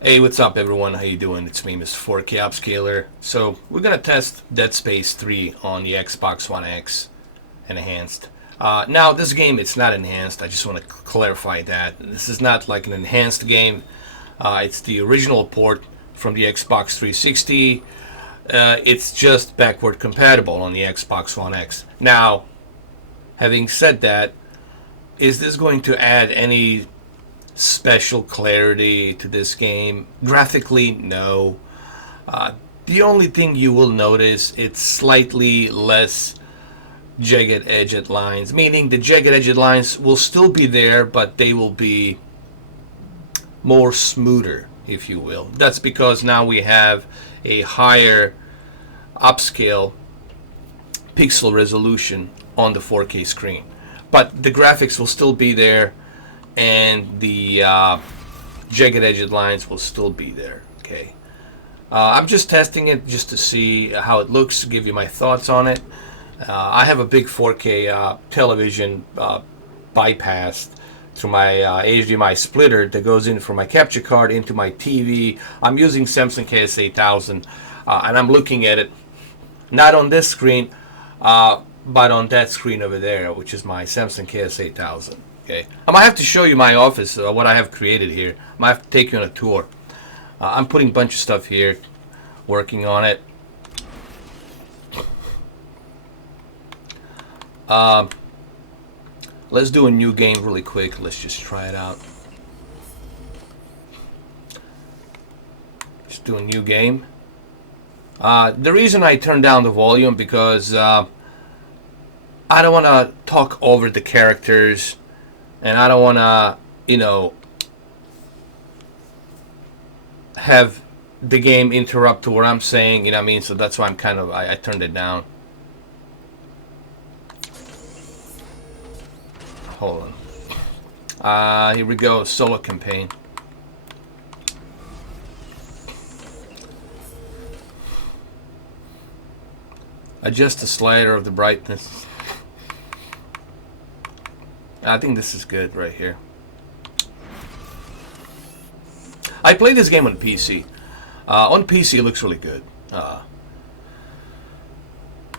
Hey, what's up, everyone? How you doing? It's me, Mr. 4K Upscaler. So we're gonna test Dead Space 3 on the Xbox One X enhanced. Now, this game it's not enhanced. I just want to clarify that this is not like an enhanced game. It's the original port from the Xbox 360. It's just backward compatible on the Xbox One X. Now, having said that, is this going to add any special clarity to this game? Graphically, no. The only thing you will notice, it's slightly less jagged edged lines, meaning the jagged edged lines will still be there, but they will be more smoother, if you will. That's because now we have a higher upscale pixel resolution on the 4K screen. But the graphics will still be there, and the jagged edged lines will still be there. Okay, I'm just testing it just to see how it looks, give you my thoughts on it. I have a big 4K television bypassed through my HDMI splitter that goes in from my capture card into my TV. I'm using Samsung KS8000, and I'm looking at it not on this screen, but on that screen over there, which is my Samsung KS8000. Okay, I might have to show you my office, what I have created here. I might have to take you on a tour. I'm putting a bunch of stuff here, working on it. Let's do a new game really quick. Let's just try it out. Let's do a new game. The reason I turned down the volume because I don't want to talk over the characters, and I don't want to, have the game interrupt to what I'm saying, you know what I mean? So that's why I turned it down. Hold on. Here we go, solo campaign. Adjust the slider of the brightness. I think this is good right here. I played this game on PC. On PC, it looks really good.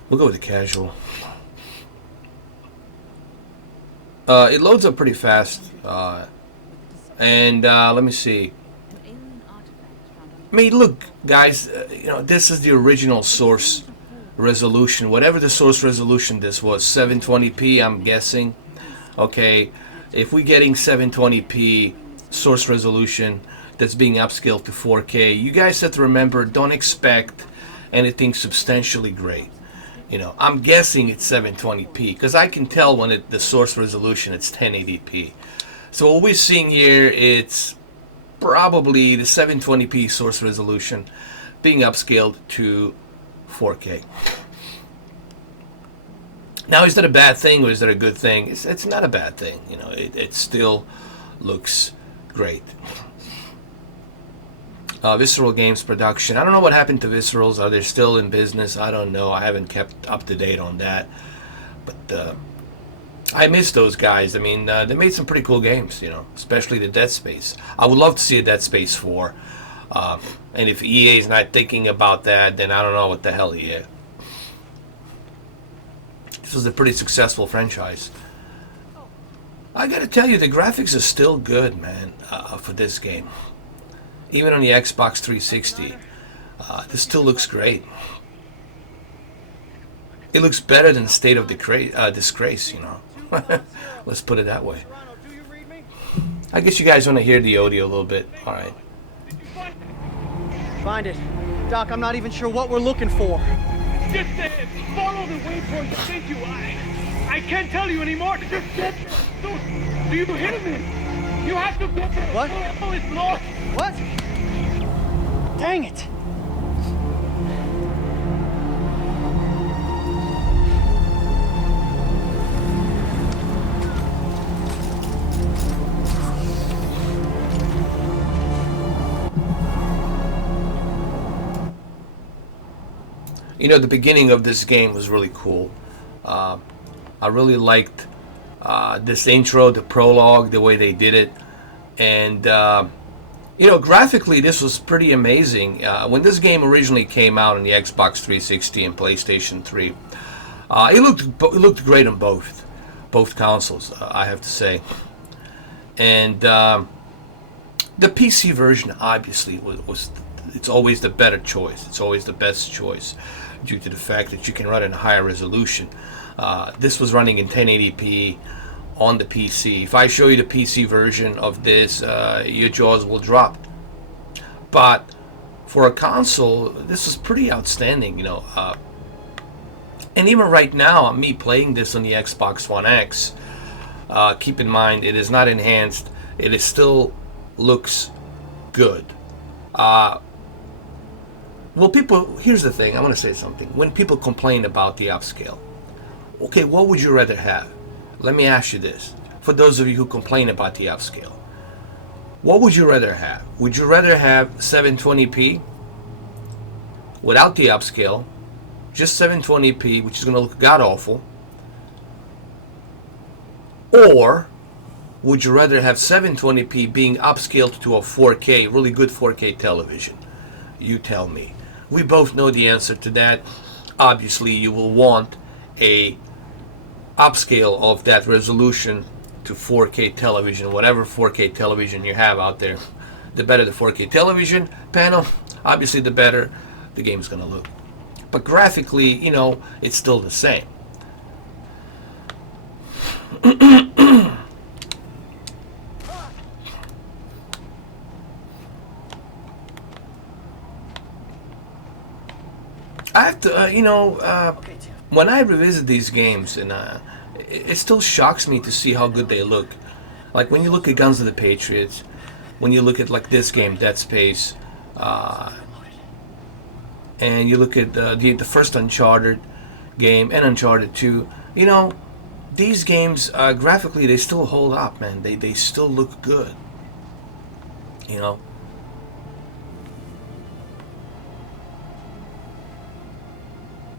We'll go with the casual. It loads up pretty fast. And let me see. I mean, look, guys. This is the original source resolution. Whatever the source resolution this was, 720p, I'm guessing. Okay, if we're getting 720p source resolution that's being upscaled to 4K, you guys have to remember, don't expect anything substantially great. I'm guessing it's 720p because I can tell when the source resolution it's 1080p. So what we're seeing here, it's probably the 720p source resolution being upscaled to 4K. Now, is that a bad thing or is that a good thing? It's not a bad thing. It still looks great. Visceral Games production. I don't know what happened to Viscerals. Are they still in business? I don't know. I haven't kept up to date on that. But I miss those guys. I mean, they made some pretty cool games, especially the Dead Space. I would love to see a Dead Space 4. And if EA is not thinking about that, then I don't know what the hell EA. This was a pretty successful franchise. I gotta tell you, the graphics are still good, man, for this game. Even on the Xbox 360, this still looks great. It looks better than State of Disgrace, Let's put it that way. I guess you guys want to hear the audio a little bit. All right. Find it. Doc, I'm not even sure what we're looking for. Just follow the waypoint to send you. I can't tell you anymore. Just get do you hear me? You have to get there. What? Oh, it's lost. What? Dang it. The beginning of this game was really cool. I really liked this intro, the prologue, the way they did it. And You know, graphically, this was pretty amazing. When this game originally came out on the Xbox 360 and PlayStation 3, it looked great on both consoles, I have to say. And the PC version, obviously, was it's always the better choice. It's always the best choice, due to the fact that you can run in higher resolution. This was running in 1080p on the PC. If I show you the PC version of this, your jaws will drop. But for a console, this is pretty outstanding, you know. And even right now, me playing this on the Xbox One X, keep in mind it is not enhanced. It still looks good. Well, people, here's the thing. I want to say something. When people complain about the upscale, okay, what would you rather have? Let me ask you this. For those of you who complain about the upscale, what would you rather have? Would you rather have 720p without the upscale, just 720p, which is going to look god awful, or would you rather have 720p being upscaled to a 4K, really good 4K television? You tell me. We both know the answer to that. Obviously, you will want a upscale of that resolution to 4K television, whatever 4K television you have out there. The better the 4K television panel, obviously the better the game's going to look. But graphically, you know, it's still the same. I have to, when I revisit these games, and it still shocks me to see how good they look. Like when you look at Guns of the Patriots, when you look at like this game, Dead Space, and you look at the first Uncharted game and Uncharted 2, you know, these games graphically they still hold up, man. They still look good, you know.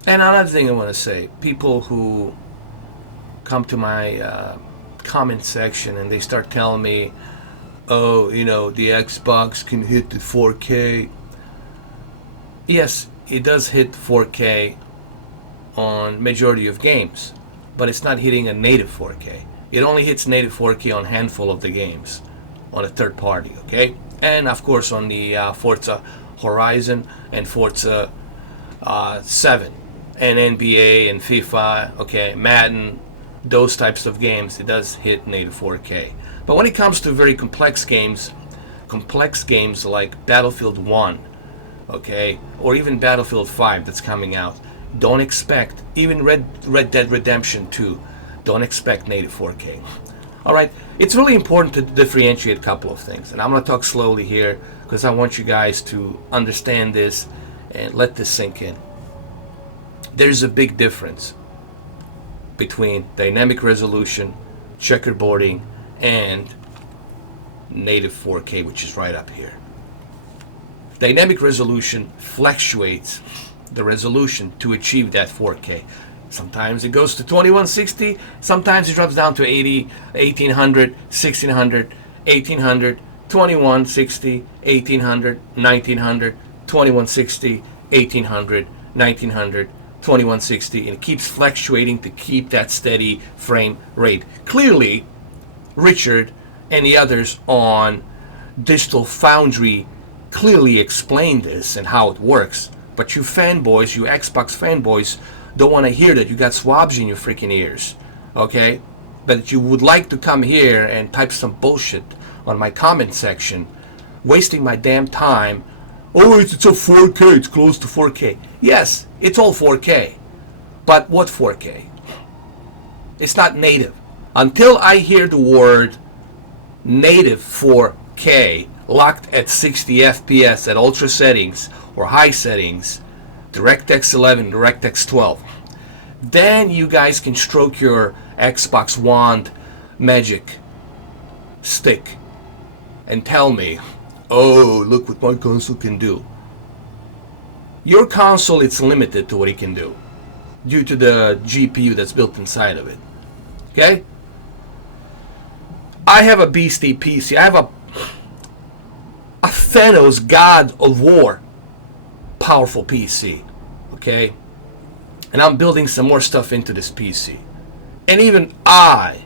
And another thing I want to say, people who come to my comment section and they start telling me, oh, you know, the Xbox can hit the 4K. Yes, it does hit 4K on majority of games, but it's not hitting a native 4K. It only hits native 4K on a handful of the games, on a third party, okay? And of course on the Forza Horizon and Forza 7 and NBA and FIFA, okay, Madden, those types of games, it does hit native 4K. But when it comes to very complex games like Battlefield 1, okay, or even Battlefield 5 that's coming out, don't expect, even Red Dead Redemption 2, don't expect native 4K. Alright, it's really important to differentiate a couple of things, and I'm going to talk slowly here because I want you guys to understand this and let this sink in. There's a big difference between dynamic resolution, checkerboarding, and native 4K, which is right up here. Dynamic resolution fluctuates the resolution to achieve that 4K. Sometimes it goes to 2160, sometimes it drops down to 80, 1800, 1600, 1800, 2160, 1800, 1900, 2160, 1800, 1900, 2160, and it keeps fluctuating to keep that steady frame rate. Clearly, Richard and the others on Digital Foundry clearly explained this and how it works. But you fanboys, you Xbox fanboys, don't want to hear that. You got swabs in your freaking ears, okay? But you would like to come here and type some bullshit on my comment section, wasting my damn time. Oh, it's a 4K, it's close to 4K. Yes, it's all 4K. But what 4K? It's not native. Until I hear the word native 4K locked at 60 FPS at ultra settings or high settings, DirectX 11, DirectX 12, then you guys can stroke your Xbox wand magic stick and tell me, oh, look what my console can do. Your console, it's limited to what it can do due to the GPU that's built inside of it. Okay? I have a beastie PC. a Thanos God of War powerful PC, okay? And I'm building some more stuff into this PC. And even I,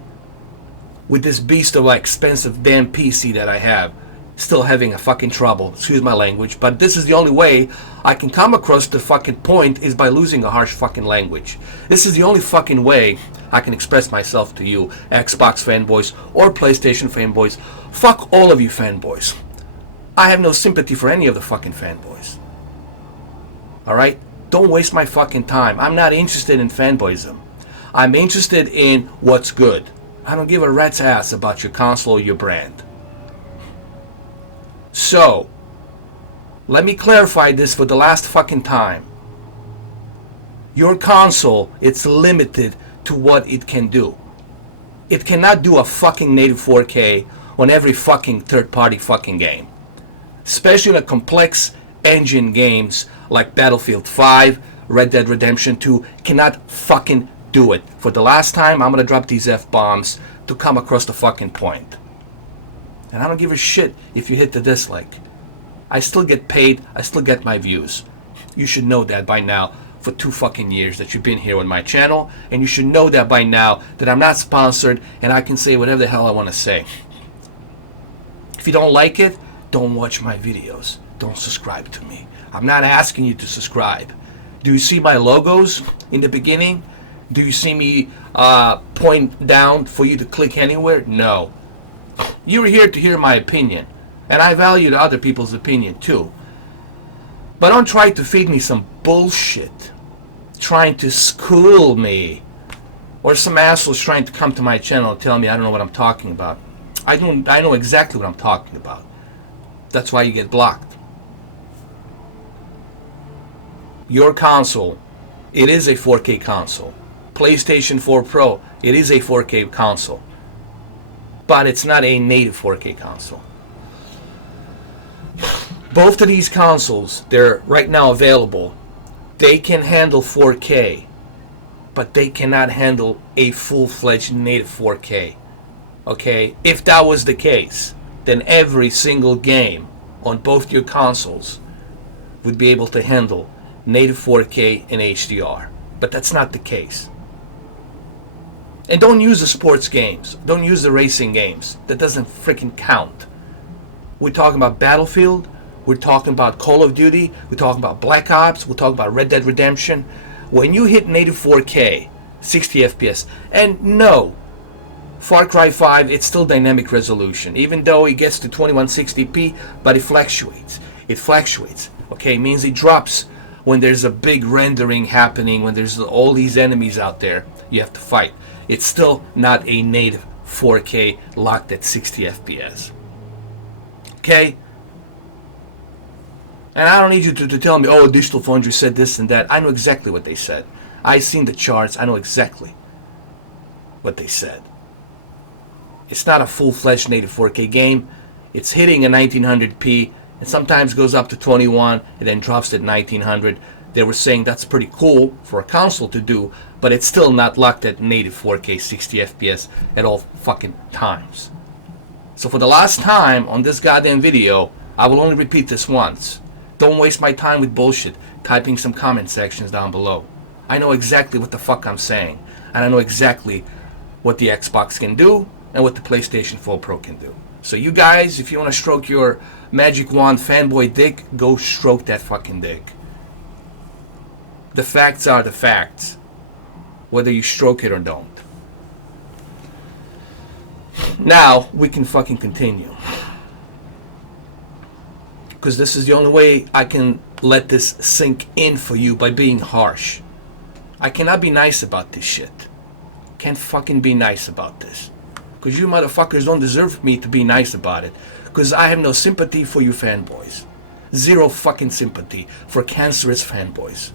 with this beast of an expensive damn PC that I have, still having a fucking trouble, excuse my language, but this is the only way I can come across the fucking point is by losing a harsh fucking language. This is the only fucking way I can express myself to you, Xbox fanboys or PlayStation fanboys. Fuck all of you fanboys. I have no sympathy for any of the fucking fanboys. Alright? Don't waste my fucking time. I'm not interested in fanboyism. I'm interested in what's good. I don't give a rat's ass about your console or your brand. So, let me clarify this for the last fucking time. Your console, it's limited to what it can do. It cannot do a fucking native 4K on every fucking third-party fucking game. Especially in a complex engine games like Battlefield 5, Red Dead Redemption 2, cannot fucking do it. For the last time, I'm gonna drop these F-bombs to come across the fucking point. And I don't give a shit if you hit the dislike. I still get paid, I still get my views. You should know that by now for 2 fucking years that you've been here on my channel, and you should know that by now that I'm not sponsored and I can say whatever the hell I want to say. If you don't like it, don't watch my videos. Don't subscribe to me. I'm not asking you to subscribe. Do you see my logos in the beginning? Do you see me point down for you to click anywhere? No. You're here to hear my opinion, and I value the other people's opinion too. But don't try to feed me some bullshit, trying to school me, or some assholes trying to come to my channel and tell me I don't know what I'm talking about. I know exactly what I'm talking about. That's why you get blocked. Your console, it is a 4K console. PlayStation 4 Pro, it is a 4K console. But it's not a native 4K console. Both of these consoles, they're right now available. They can handle 4K, but they cannot handle a full-fledged native 4K. Okay? If that was the case, then every single game on both your consoles would be able to handle native 4K and HDR. But that's not the case. And don't use the sports games. Don't use the racing games. That doesn't freaking count. We're talking about Battlefield. We're talking about Call of Duty. We're talking about Black Ops. We're talking about Red Dead Redemption. When you hit native 4K, 60 FPS, and no, Far Cry 5, it's still dynamic resolution. Even though it gets to 2160p, but it fluctuates. It fluctuates. Okay, it means it drops when there's a big rendering happening, when there's all these enemies out there you have to fight. It's still not a native 4K locked at 60 FPS. Okay? And I don't need you to tell me, oh, Digital Foundry said this and that. I know exactly what they said. I've seen the charts. I know exactly what they said. It's not a full-fledged native 4K game. It's hitting a 1900p. It sometimes goes up to 21 and then drops at 1900. They were saying that's pretty cool for a console to do, but it's still not locked at native 4K 60 FPS at all fucking times. So for the last time on this goddamn video, I will only repeat this once. Don't waste my time with bullshit typing some comment sections down below. I know exactly what the fuck I'm saying, and I know exactly what the Xbox can do and what the PlayStation 4 Pro can do. So you guys, if you want to stroke your magic wand fanboy dick, go stroke that fucking dick. The facts are the facts, whether you stroke it or don't. Now, we can fucking continue. Because this is the only way I can let this sink in for you, by being harsh. I cannot be nice about this shit. Can't fucking be nice about this. Because you motherfuckers don't deserve me to be nice about it. Because I have no sympathy for you fanboys. Zero fucking sympathy for cancerous fanboys.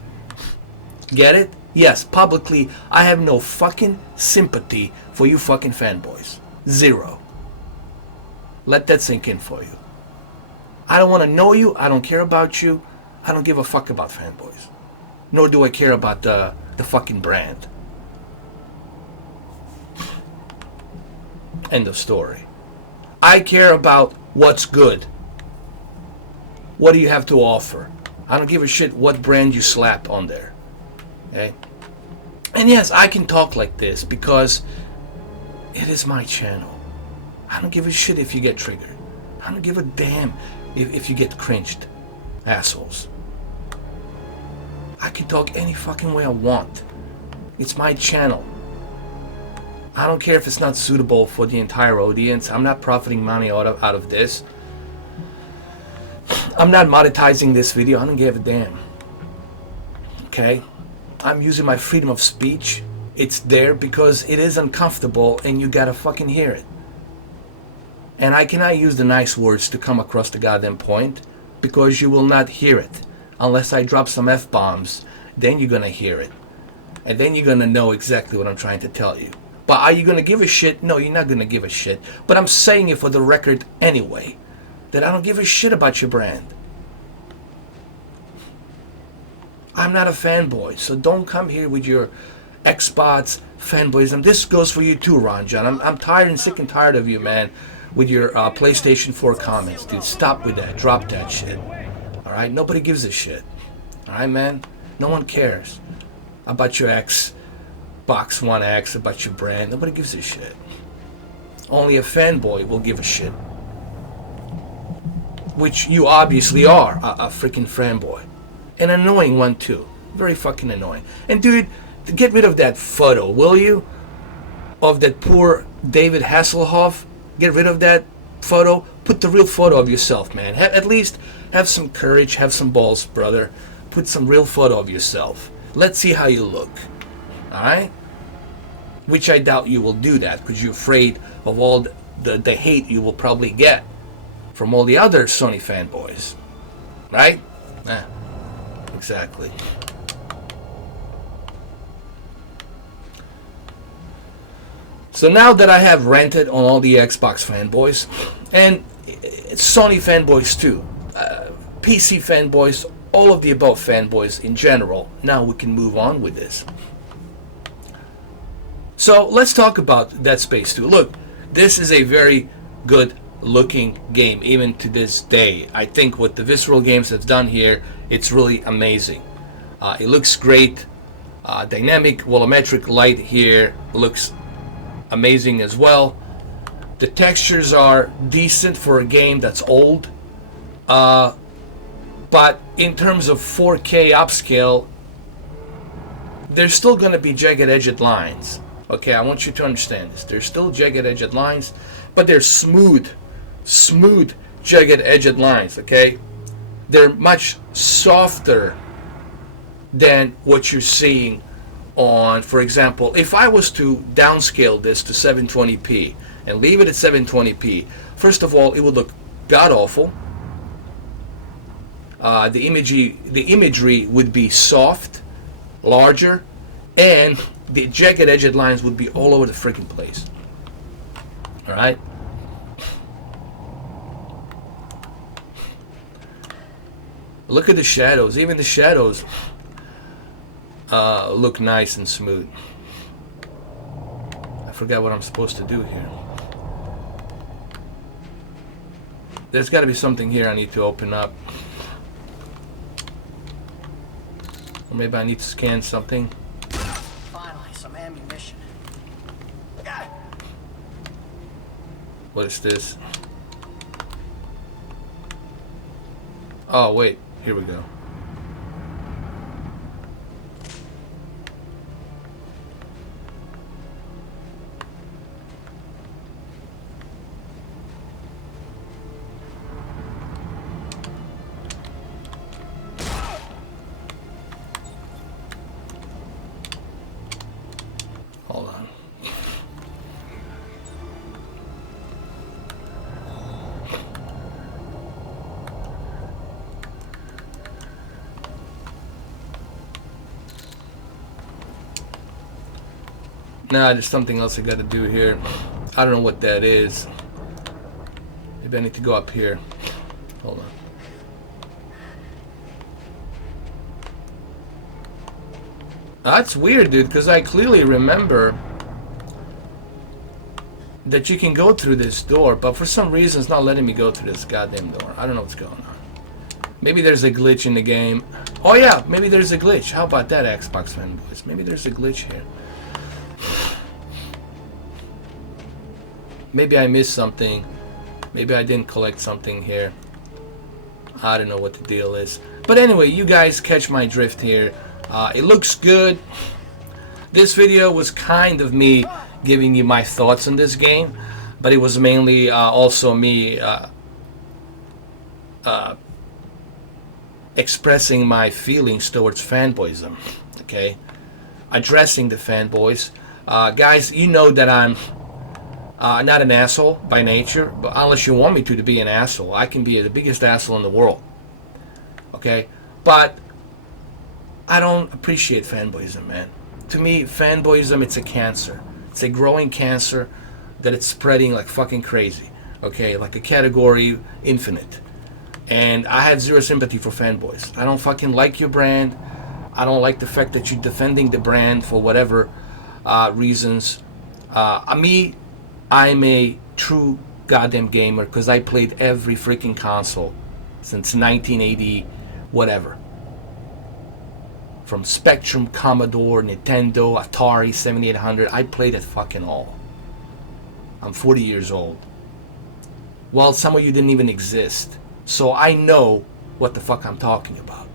Get it? Yes, publicly, I have no fucking sympathy for you fucking fanboys. Zero. Let that sink in for you. I don't want to know you. I don't care about you. I don't give a fuck about fanboys. Nor do I care about the fucking brand. End of story. I care about what's good. what do you have to offer. I don't give a shit what brand you slap on there. Okay? And yes, I can talk like this because it is my channel. I don't give a shit if you get triggered. I don't give a damn if you get cringed. Assholes. I can talk any fucking way I want. It's my channel. I don't care if it's not suitable for the entire audience. I'm not profiting money out of this. I'm not monetizing this video. I don't give a damn. Okay? I'm using my freedom of speech. It's there because it is uncomfortable and you gotta fucking hear it. And I cannot use the nice words to come across the goddamn point because you will not hear it. Unless I drop some F-bombs, then you're gonna hear it. And then you're gonna know exactly what I'm trying to tell you. But are you gonna give a shit? No, you're not gonna give a shit. But I'm saying it for the record anyway. That I don't give a shit about your brand. I'm not a fanboy, so don't come here with your Xbox fanboyism. This goes for you too, Ron John. I'm tired and sick and tired of you, man, with your PlayStation 4 comments, dude. Stop with that. Drop that shit. Alright? Nobody gives a shit. Alright, man? No one cares about your Xbox One X, about your brand. Nobody gives a shit. Only a fanboy will give a shit. Which you obviously are, a freaking fanboy. An annoying one too. Very fucking annoying. And dude, get rid of that photo, will you? Of that poor David Hasselhoff. Get rid of that photo. Put the real photo of yourself, man. At least have some courage, have some balls, brother. Put some real photo of yourself. Let's see how you look. Alright? Which I doubt you will do that because you're afraid of all the hate you will probably get from all the other Sony fanboys. Right? Exactly. So now that I have ranted on all the Xbox fanboys, and Sony fanboys too, PC fanboys, all of the above fanboys in general, now we can move on with this. So let's talk about Dead Space 2. Look, this is a very good looking game, even to this day. I think what the Visceral Games have done here, it's really amazing. It looks great. Dynamic volumetric light here looks amazing as well. The textures are decent for a game that's old. But in terms of 4K upscale, there's still going to be jagged-edged lines. Okay, I want you to understand this. There's still jagged-edged lines, but they're smooth, jagged-edged lines, okay? They're much softer than what you're seeing on, for example, if I was to downscale this to 720p and leave it at 720p, first of all, it would look god-awful. The imagery would be soft, larger, and the jagged-edged lines would be all over the freaking place. All right. Look at the shadows. Even the shadows look nice and smooth. I forgot what I'm supposed to do here. There's got to be something here I need to open up. Or maybe I need to scan something. Finally, some ammunition. What is this? Oh, wait. Here we go. Hold on. Nah, there's something else I gotta do here. I don't know what that is. Maybe I need to go up here. Hold on. That's weird, dude, because I clearly remember that you can go through this door, but for some reason it's not letting me go through this goddamn door. I don't know what's going on. Maybe there's a glitch in the game. Oh yeah, maybe there's a glitch. How about that, Xbox fanboys? Maybe there's a glitch here. Maybe I missed something. Maybe I didn't collect something here. I don't know what the deal is. But anyway, you guys catch my drift here. It looks good. This video was kind of me giving you my thoughts on this game, but it was mainly also me expressing my feelings towards fanboyism. Okay, addressing the fanboys. Guys, you know that I'm not an asshole by nature, but unless you want me to be an asshole, I can be the biggest asshole in the world. Okay, but I don't appreciate fanboyism, man. To me, fanboyism, it's a cancer. It's a growing cancer that it's spreading like fucking crazy. Okay, like a category infinite. And I have zero sympathy for fanboys. I don't fucking like your brand. I don't like the fact that you're defending the brand for whatever reasons. I'm a true goddamn gamer because I played every freaking console since 1980, whatever. From Spectrum, Commodore, Nintendo, Atari, 7800, I played it fucking all. I'm 40 years old. Well, some of you didn't even exist. So I know what the fuck I'm talking about.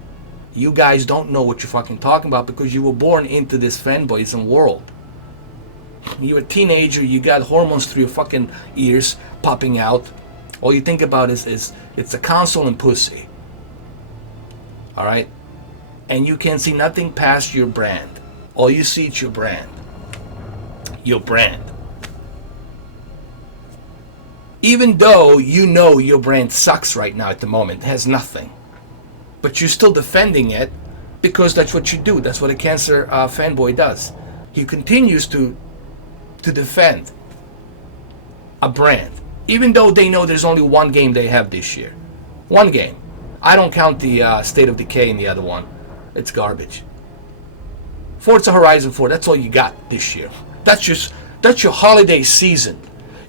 You guys don't know what you're fucking talking about because you were born into this fanboyism world. You're a teenager, you got hormones through your fucking ears popping out. All you think about is it's a console and pussy. Alright? And you can see nothing past your brand. All you see is your brand. Your brand. Even though you know your brand sucks right now at the moment, it has nothing. But you're still defending it because that's what you do. That's what a cancer fanboy does. He continues to defend a brand. Even though they know there's only one game they have this year. One game. I don't count the State of Decay in the other one. It's garbage. Forza Horizon 4, that's all you got this year. That's your holiday season.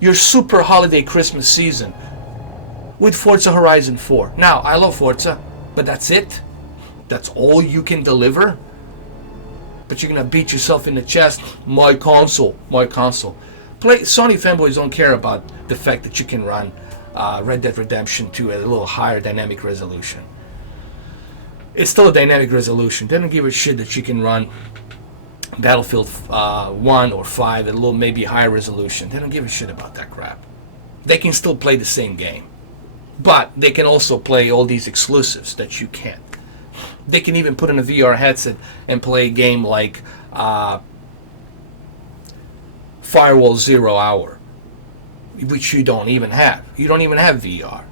Your super holiday Christmas season with Forza Horizon 4. Now, I love Forza, but that's it? That's all you can deliver? But you're gonna beat yourself in the chest. My console. Sony fanboys don't care about the fact that you can run Red Dead Redemption 2 at a little higher dynamic resolution. It's still a dynamic resolution. They don't give a shit that you can run Battlefield 1 or 5 at a little maybe higher resolution. They don't give a shit about that crap. They can still play the same game. But they can also play all these exclusives that you can't. They can even put in a VR headset and play a game like Firewall 0 Hour, which you don't even have. You don't even have VR.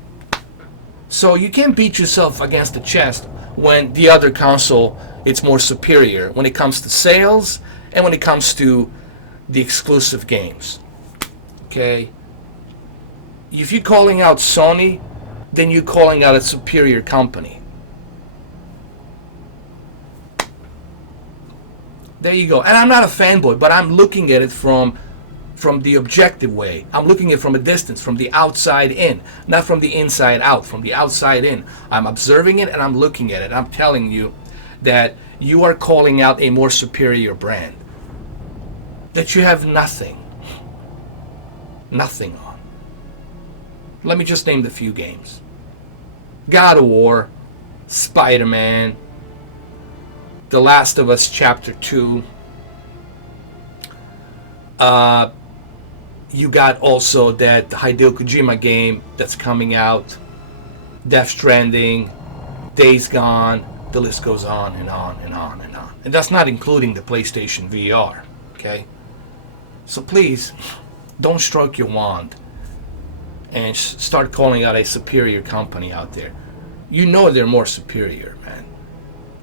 So you can't beat yourself against the chest when the other console it's more superior when it comes to sales and when it comes to the exclusive games. Okay? If you're calling out Sony, then you're calling out a superior company. There you go. And I'm not a fanboy, but I'm looking at it from the objective way. I'm looking at it from a distance, from the outside in, not from the inside out, from the outside in. I'm observing it and I'm looking at it. I'm telling you that you are calling out a more superior brand. That you have nothing on. Let me just name the few games. God of War, Spider-Man, The Last of Us Chapter 2. You got also that Hideo Kojima game that's coming out. Death Stranding, Days Gone, the list goes on and on and on and on. And that's not including the PlayStation VR, okay? So please, don't stroke your wand and start calling out a superior company out there. You know they're more superior, man.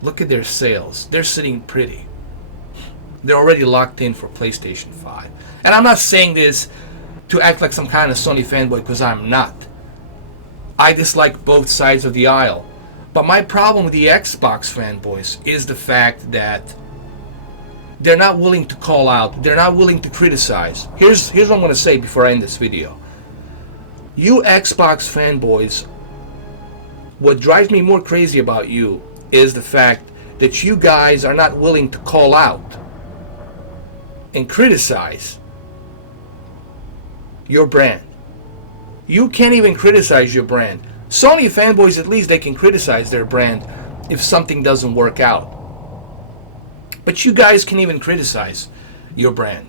Look at their sales. They're sitting pretty. They're already locked in for PlayStation 5. And I'm not saying this to act like some kind of Sony fanboy, because I'm not. I dislike both sides of the aisle. But my problem with the Xbox fanboys is the fact that they're not willing to call out. They're not willing to criticize. Here's what I'm going to say before I end this video. You Xbox fanboys what drives me more crazy about you is the fact that you guys are not willing to call out and criticize your brand. You can't even criticize your brand. Sony fanboys, at least they can criticize their brand if something doesn't work out. But you guys can't even criticize your brand.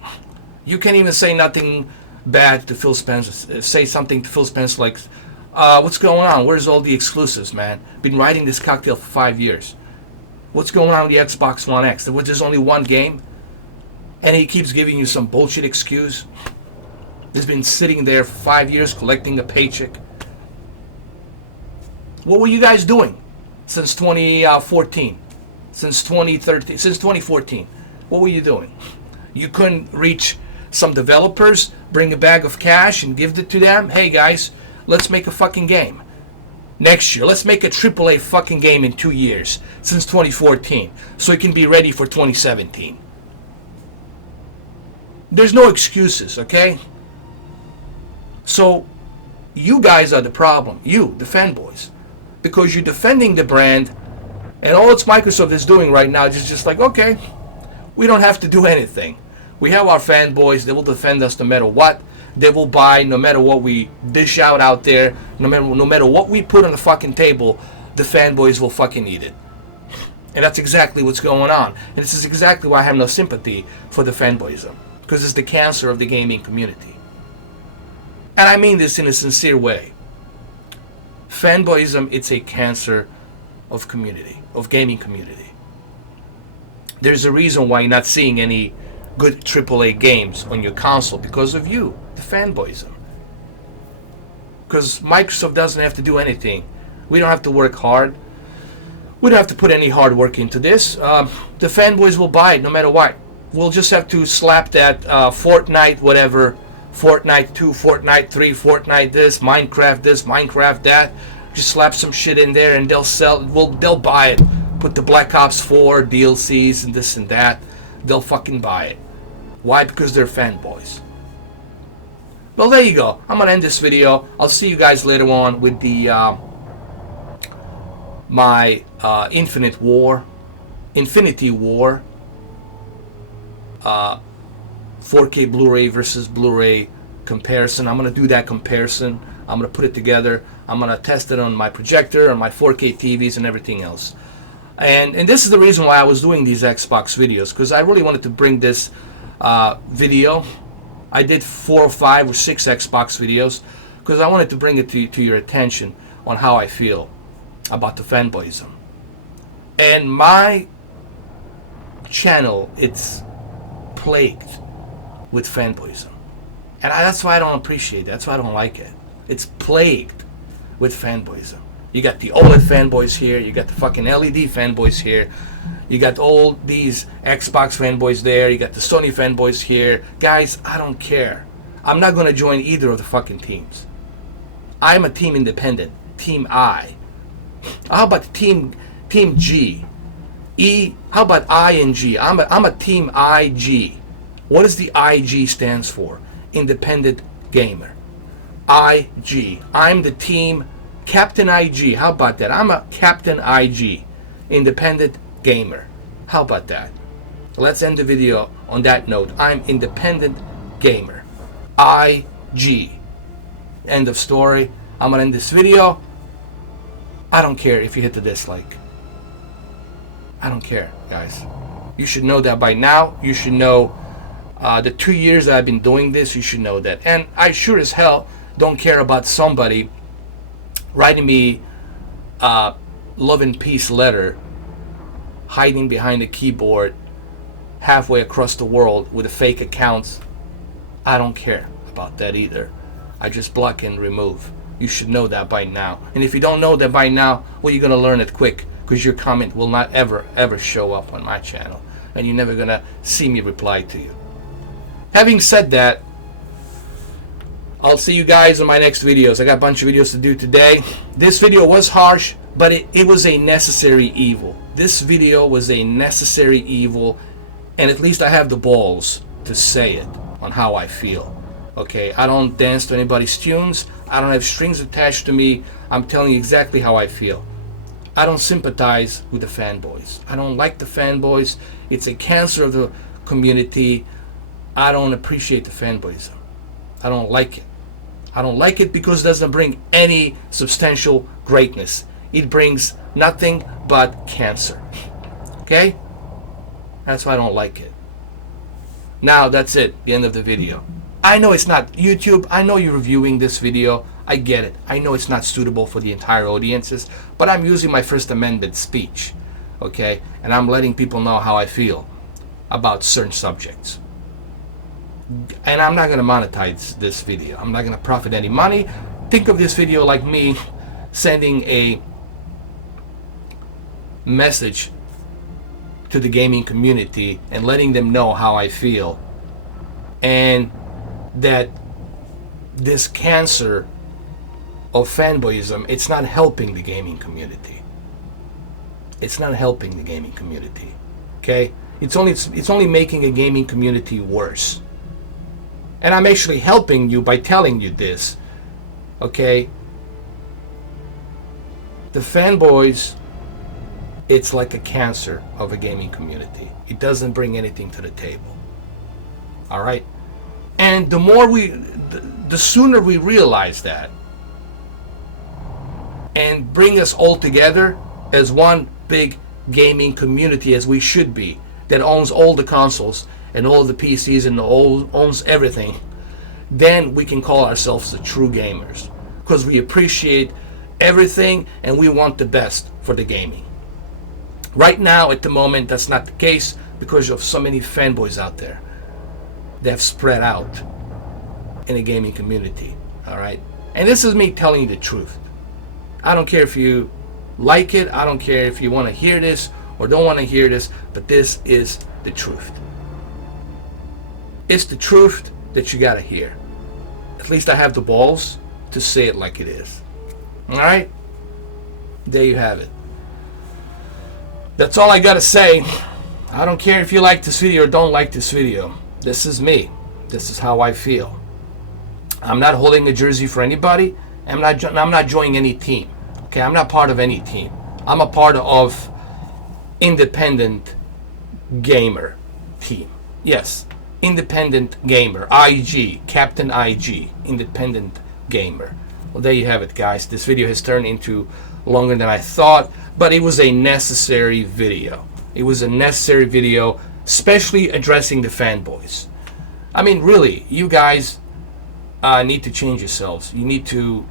You can't even say nothing bad to Phil Spencer. Say something to Phil Spencer like, what's going on? Where's all the exclusives, man? Been writing this cocktail for 5 years. What's going on with the Xbox One X? There's only one game? And he keeps giving you some bullshit excuse. He's been sitting there for 5 years collecting a paycheck. What were you guys doing since 2014? Since 2013? Since 2014? What were you doing? You couldn't reach some developers, bring a bag of cash and give it to them? Hey guys, let's make a fucking game. Next year, let's make a AAA fucking game in 2 years, since 2014, so it can be ready for 2017. There's no excuses, okay? So, you guys are the problem. You, the fanboys. Because you're defending the brand, and all it's Microsoft is doing right now is just like, okay, we don't have to do anything. We have our fanboys, they will defend us no matter what. They will buy no matter what we dish out there. No matter what we put on the fucking table, the fanboys will fucking eat it. And that's exactly what's going on. And this is exactly why I have no sympathy for the fanboyism. Because it's the cancer of the gaming community. And I mean this in a sincere way. Fanboyism, it's a cancer of community, of gaming community. There's a reason why you're not seeing any good AAA games on your console, because of you, the fanboyism. Because Microsoft doesn't have to do anything. We don't have to work hard. We don't have to put any hard work into this. The fanboys will buy it no matter what. We'll just have to slap that Fortnite, whatever, Fortnite 2, Fortnite 3, Fortnite this, Minecraft that. Just slap some shit in there and they'll buy it. Put the Black Ops 4 DLCs and this and that. They'll fucking buy it. Why? Because they're fanboys. Well, there you go. I'm gonna end this video. I'll see you guys later on with the my Infinity War 4K Blu-ray versus Blu-ray comparison. I'm gonna do that comparison. I'm gonna put it together. I'm gonna test it on my projector, on my 4K TVs, and everything else. And this is the reason why I was doing these Xbox videos, because I really wanted to bring this video. I did 4 or 5 or 6 Xbox videos because I wanted to bring it to your attention on how I feel about the fanboyism. And my channel, it's plagued with fanboyism. And that's why I don't appreciate it. That's why I don't like it. It's plagued with fanboyism. You got the OLED fanboys here. You got the fucking LED fanboys here. You got all these Xbox fanboys there. You got the Sony fanboys here. Guys, I don't care. I'm not going to join either of the fucking teams. I'm a team independent. Team I. How about team G? E. How about I and G? I'm a team IG. What does the IG stands for? Independent gamer. IG. I'm the team Captain IG. How about that? I'm a Captain IG. Independent gamer. How about that? Let's end the video on that note. I'm independent gamer. IG. End of story. I'm gonna end this video. I don't care if you hit the dislike. I don't care, guys. You should know that by now. You should know the 2 years that I've been doing this. You should know that. And I sure as hell don't care about somebody writing me a love and peace letter, hiding behind a keyboard halfway across the world with a fake account. I don't care about that either. I just block and remove. You should know that by now. And if you don't know that by now, well, you're gonna learn it quick, because your comment will not ever show up on my channel, and you're never gonna see me reply to you. Having said that, I'll see you guys in my next videos. I got a bunch of videos to do today. This video was harsh, but it was a necessary evil. This video was a necessary evil, and at least I have the balls to say it on how I feel. Okay, I don't dance to anybody's tunes. I don't have strings attached to me. I'm telling you exactly how I feel. I don't sympathize with the fanboys. I don't like the fanboys. It's a cancer of the community. I don't appreciate the fanboyism. I don't like it. I don't like it because it doesn't bring any substantial greatness. It brings nothing but cancer. Okay? That's why I don't like it. Now, that's it. The end of the video. I know it's not YouTube. I know you're reviewing this video. I get it. I know it's not suitable for the entire audiences, but I'm using my First Amendment speech, okay? And I'm letting people know how I feel about certain subjects. And I'm not going to monetize this video. I'm not going to profit any money. Think of this video like me sending a message to the gaming community and letting them know how I feel, and that this cancer of fanboyism, it's not helping the gaming community. It's not helping the gaming community. Okay? It's only making a gaming community worse. And I'm actually helping you by telling you this. Okay? The fanboys, it's like a cancer of a gaming community. It doesn't bring anything to the table. All right? And the sooner we realize that and bring us all together as one big gaming community, as we should be, that owns all the consoles and all the PCs and owns everything, then we can call ourselves the true gamers, because we appreciate everything and we want the best for the gaming. Right now, at the moment, that's not the case because of so many fanboys out there that have spread out in the gaming community. All right? And this is me telling you the truth. I don't care if you like it. I don't care if you want to hear this or don't want to hear this, but this is the truth. It's the truth that you got to hear. At least I have the balls to say it like it is. All right? There you have it. That's all I got to say. I don't care if you like this video or don't like this video. This is me. This is how I feel. I'm not holding a jersey for anybody. I'm not joining any team. Okay, I'm not part of any team. I'm a part of independent gamer team. Yes, independent gamer. IG, Captain IG, independent gamer. Well, there you have it, guys. This video has turned into longer than I thought, but it was a necessary video. It was a necessary video, especially addressing the fanboys. I mean, really, you guys need to change yourselves. You need to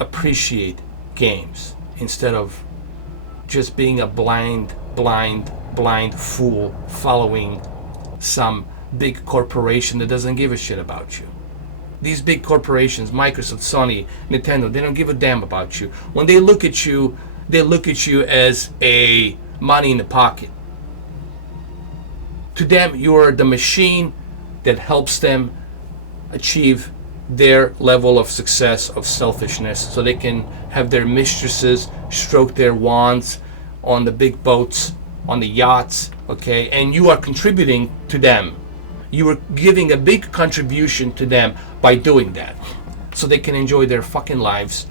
appreciate games instead of just being a blind fool following some big corporation that doesn't give a shit about you. These big corporations, Microsoft, Sony, Nintendo, they don't give a damn about you. When they look at you, they look at you as a money in the pocket. To them, you are the machine that helps them achieve their level of success, of selfishness, so they can have their mistresses stroke their wands on the big boats, on the yachts, okay? And you are contributing to them. You are giving a big contribution to them by doing that, so they can enjoy their fucking lives,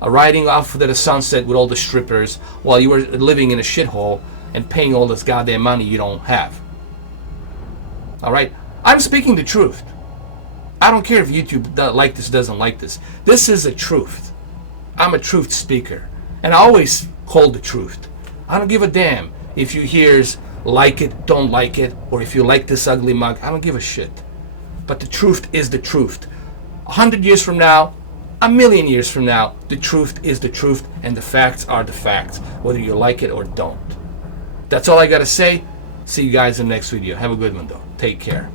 riding off to the sunset with all the strippers while you are living in a shithole and paying all this goddamn money you don't have. All right? I'm speaking the truth. I don't care if YouTube like this, doesn't like this. This is the truth. I'm a truth speaker, and I always hold the truth. I don't give a damn if you hears like it, don't like it, or if you like this ugly mug. I don't give a shit. But the truth is the truth. 100 years from now, a million years from now, the truth is the truth, and the facts are the facts, whether you like it or don't. That's all I gotta say. See you guys in the next video. Have a good one, though. Take care.